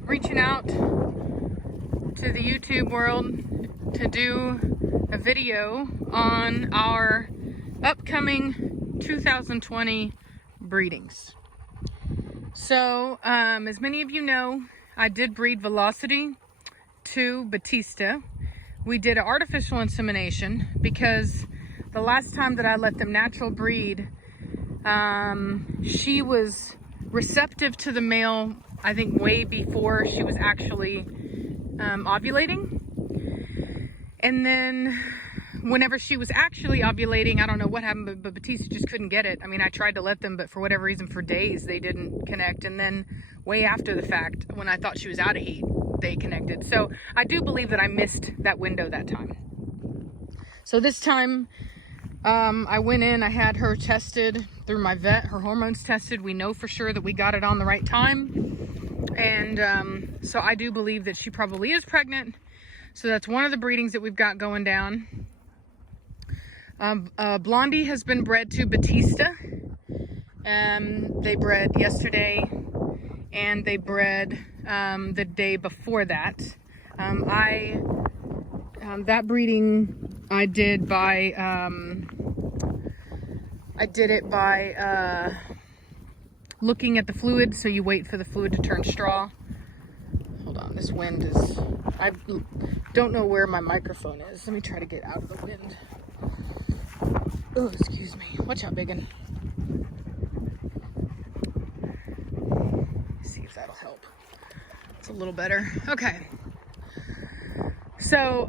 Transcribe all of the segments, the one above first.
reaching out to the YouTube world to do a video on our upcoming 2020 breedings. So, as many of you know, I did breed Velocity to Batista. We did an artificial insemination because the last time that I let them natural breed, she was receptive to the male, I think way before she was actually ovulating. And then whenever she was actually ovulating, I don't know what happened, but Batista just couldn't get it. I mean, I tried to let them, but for whatever reason, for days, they didn't connect. And then way after the fact, when I thought she was out of heat, they connected. So I do believe that I missed that window that time. So this time, I went in, I had her tested through my vet, her hormones tested. We know for sure that we got it on the right time. And so I do believe that she probably is pregnant. So that's one of the breedings that we've got going down. Blondie has been bred to Batista. They bred yesterday and they bred the day before that. That breeding I did by looking at the fluid. So you wait for the fluid to turn straw. Hold on, this wind is, I don't know where my microphone is. Let me try to get out of the wind. Oh, excuse me. Watch out, biggin. See if that'll help. It's a little better. Okay. So,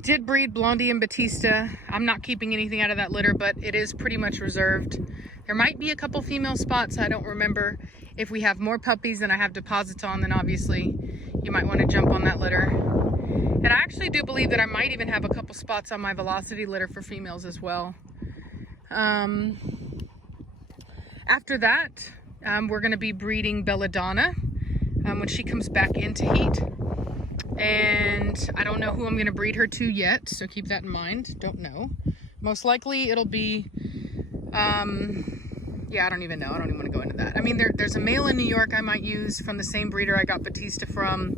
did breed Blondie and Batista. I'm not keeping anything out of that litter, but it is pretty much reserved. There might be a couple female spots. I don't remember. If we have more puppies than I have deposits on, then obviously you might want to jump on that litter. And I actually do believe that I might even have a couple spots on my Velocity litter for females as well. After that, we're going to be breeding Belladonna when she comes back into heat. And I don't know who I'm going to breed her to yet, so keep that in mind. Don't know. Most likely it'll be, yeah, I don't even know. I don't even want to go into that. I mean, there's a male in New York I might use from the same breeder I got Batista from.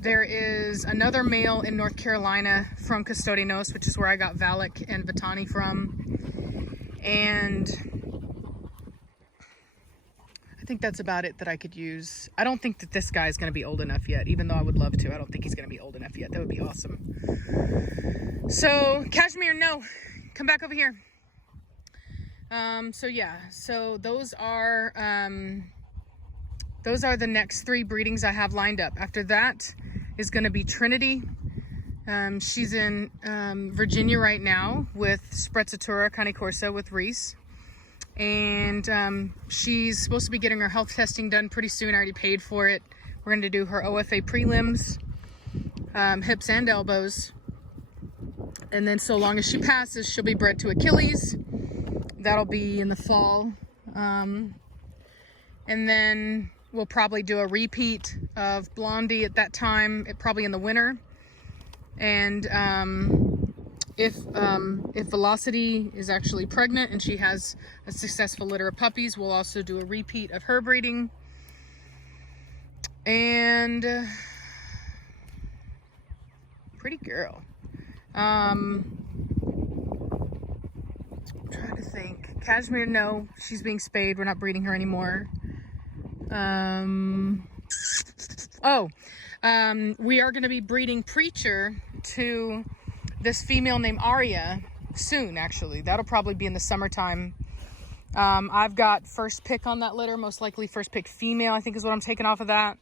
There is another male in North Carolina from Custodianos, which is where I got Valak and Vitani from. And I think that's about it that I could use. I don't think that this guy is going to be old enough yet, even though I would love to. I don't think he's going to be old enough yet. That would be awesome. So, Cashmere, no. Come back over here. So yeah, so those are the next 3 breedings I have lined up. After that is going to be Trinity. She's in Virginia right now with Sprezzatura Cane Corso with Reese. And she's supposed to be getting her health testing done pretty soon. I already paid for it. We're going to do her OFA prelims, hips and elbows. And then so long as she passes, she'll be bred to Achilles. That'll be in the fall. And then we'll probably do a repeat of Blondie at that time, probably in the winter. And if Velocity is actually pregnant and she has a successful litter of puppies, we'll also do a repeat of her breeding. And pretty girl. I'm trying to think. Cashmere, no, she's being spayed. We're not breeding her anymore. We are going to be breeding Preacher to this female named Aria soon, actually. That'll probably be in the summertime. I've got first pick on that litter, most likely first pick female, I think is what I'm taking off of that.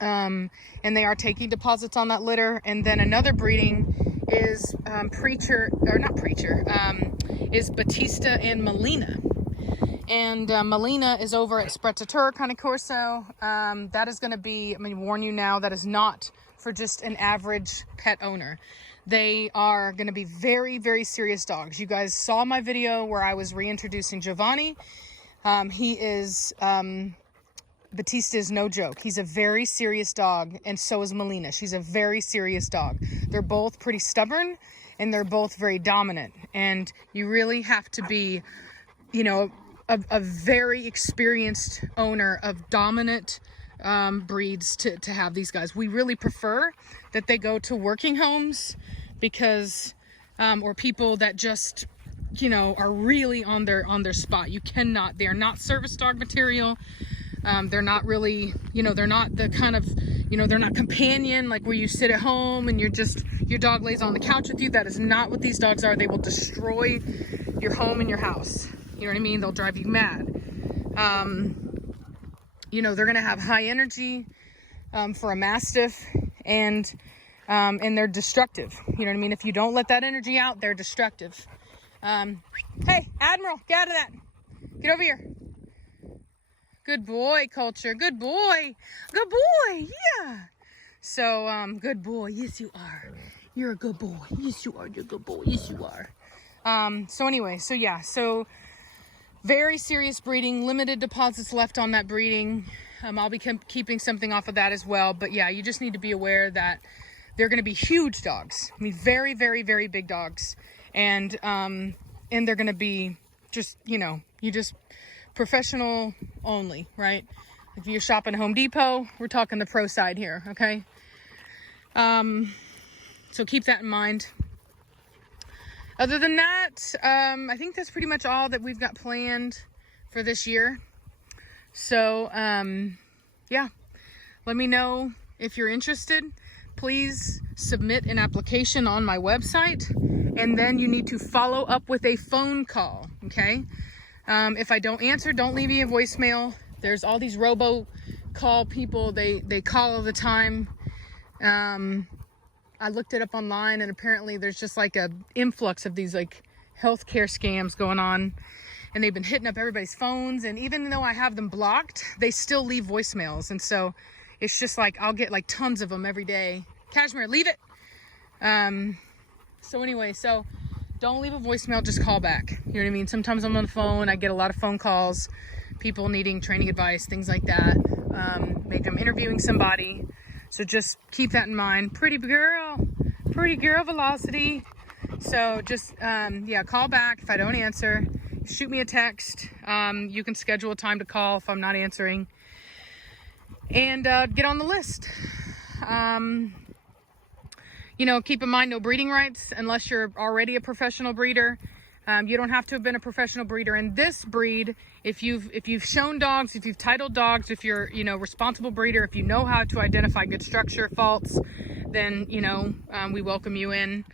And they are taking deposits on that litter. And then another breeding is is Batista and Melina. And Melina is over at Sprezzatura Cane Corso. That is going to be, I'm going to warn you now, that is not for just an average pet owner. They are going to be very, very serious dogs. You guys saw my video where I was reintroducing Giovanni. He is, Batista is no joke. He's a very serious dog, and so is Melina. She's a very serious dog. They're both pretty stubborn, and they're both very dominant. And you really have to be, you know, a very experienced owner of dominant breeds to have these guys. We really prefer that they go to working homes because or people that just, you know, are really on their spot. You cannot, they are not service dog material. They're not really, you know, they're not the kind of, you know, they're not companion, like where you sit at home and you're just, your dog lays on the couch with you. That is not what these dogs are. They will destroy your home and your house. You know what I mean? They'll drive you mad. You know, they're going to have high energy for a Mastiff, and they're destructive. You know what I mean? If you don't let that energy out, they're destructive. Hey, Admiral, get out of that. Get over here. Good boy, Culture. Good boy. Good boy. Yeah. So, good boy. Yes, you are. You're a good boy. Yes, you are. You're a good boy. Yes, you are. So anyway, so yeah. So very serious breeding. Limited deposits left on that breeding. I'll be keeping something off of that as well. But yeah, you just need to be aware that they're going to be huge dogs. I mean, very, very, very big dogs. And they're going to be just, you know, you just... professional only, right? If you're shopping at Home Depot, we're talking the pro side here, okay? So keep that in mind. Other than that, I think that's pretty much all that we've got planned for this year. So, yeah, let me know if you're interested. Please submit an application on my website, and then you need to follow up with a phone call, okay? If I don't answer, don't leave me a voicemail. There's all these robo-call people. They call all the time. I looked it up online, and apparently there's just like a influx of these like healthcare scams going on. And they've been hitting up everybody's phones. And even though I have them blocked, they still leave voicemails. And so it's just like, I'll get like tons of them every day. Cashmere, leave it. So anyway, so... don't leave a voicemail, just call back. You know what I mean? Sometimes I'm on the phone, I get a lot of phone calls, people needing training advice, things like that. Maybe I'm interviewing somebody. So just keep that in mind. Pretty girl velocity. So just, yeah, call back if I don't answer. Shoot me a text. You can schedule a time to call if I'm not answering. And get on the list. You know, keep in mind, no breeding rights unless you're already a professional breeder. You don't have to have been a professional breeder in this breed. If you've shown dogs, if you've titled dogs, if you're, you know, responsible breeder, if you know how to identify good structure faults, then, you know, we welcome you in.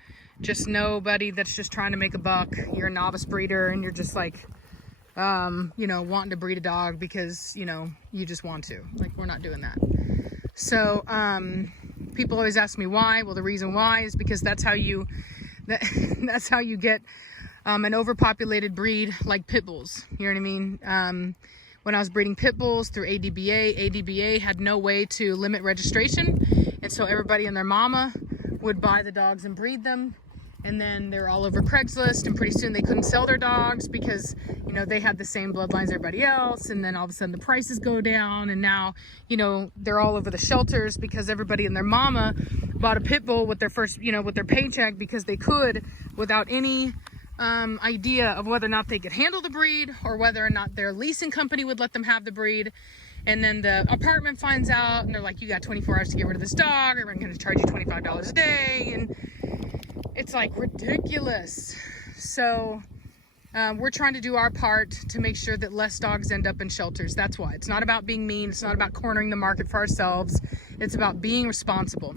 Just nobody that's just trying to make a buck. You're a novice breeder and you're just like, you know, wanting to breed a dog because, you know, you just want to. Like, we're not doing that. So, people always ask me why. Well, the reason why is because that's how you get an overpopulated breed like pit bulls. You know what I mean? When I was breeding pit bulls through ADBA had no way to limit registration, and so everybody and their mama would buy the dogs and breed them. And then they're all over Craigslist, and pretty soon they couldn't sell their dogs because, you know, they had the same bloodlines as everybody else. And then all of a sudden the prices go down, and now, you know, they're all over the shelters because everybody and their mama bought a pit bull with their first, you know, with their paycheck because they could, without any idea of whether or not they could handle the breed or whether or not their leasing company would let them have the breed. And then the apartment finds out, and they're like, you got 24 hours to get rid of this dog, or we're going to charge you $25 a day. And it's like ridiculous. So we're trying to do our part to make sure that less dogs end up in shelters. That's why. It's not about being mean. It's not about cornering the market for ourselves. It's about being responsible.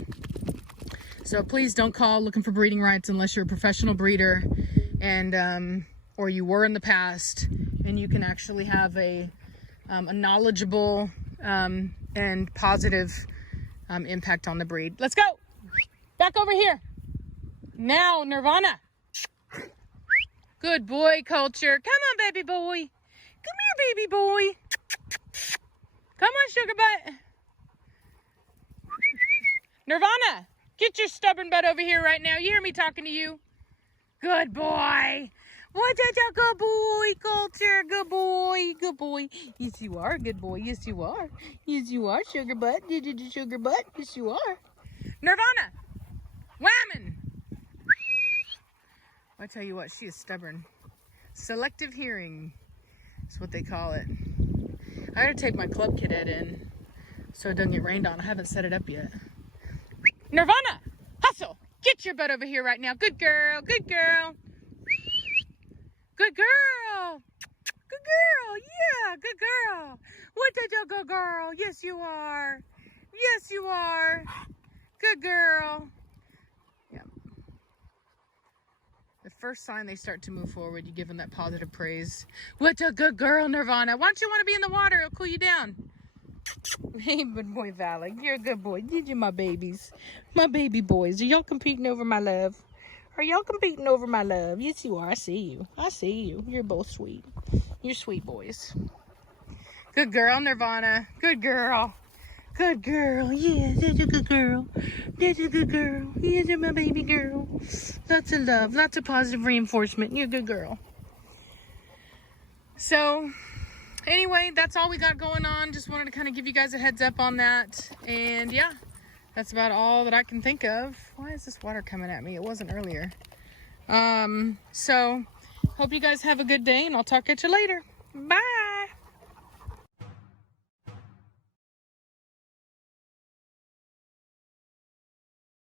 So please don't call looking for breeding rights unless you're a professional breeder, and or you were in the past, and you can actually have a knowledgeable and positive impact on the breed. Let's go back over here. Now, Nirvana. Good boy, Culture. Come on, baby boy. Come here, baby boy. Come on, sugar butt. Nirvana, get your stubborn butt over here right now. You hear me talking to you? Good boy. What's a good boy, Culture? Good boy. Good boy. Yes, you are. Good boy. Yes, you are. Yes, you are, sugar butt. Sugar butt. Yes, you are. Nirvana. Whammon. I tell you what, she is stubborn. Selective hearing. That's what they call it. I gotta take my club cadet in so it doesn't get rained on. I haven't set it up yet. Nirvana, hustle. Get your butt over here right now. Good girl, good girl. Good girl. Good girl, yeah, good girl. What did you good girl? Yes, you are. Yes, you are. Good girl. Yeah. The first sign they start to move forward, you give them that positive praise. What a good girl, Nirvana. Why don't you want to be in the water? It'll cool you down. Hey, good boy, Valley. You're a good boy. Did you, my babies? My baby boys. Are y'all competing over my love? Are y'all competing over my love? Yes, you are. I see you. I see you. You're both sweet. You're sweet boys. Good girl, Nirvana. Good girl. Good girl. Yes, that's a good girl. That's a good girl. Yes, my baby girl. Lots of love. Lots of positive reinforcement. You're a good girl. So, anyway, that's all we got going on. Just wanted to kind of give you guys a heads up on that. And yeah, that's about all that I can think of. Why is this water coming at me? It wasn't earlier. So, hope you guys have a good day, and I'll talk at you later. Bye.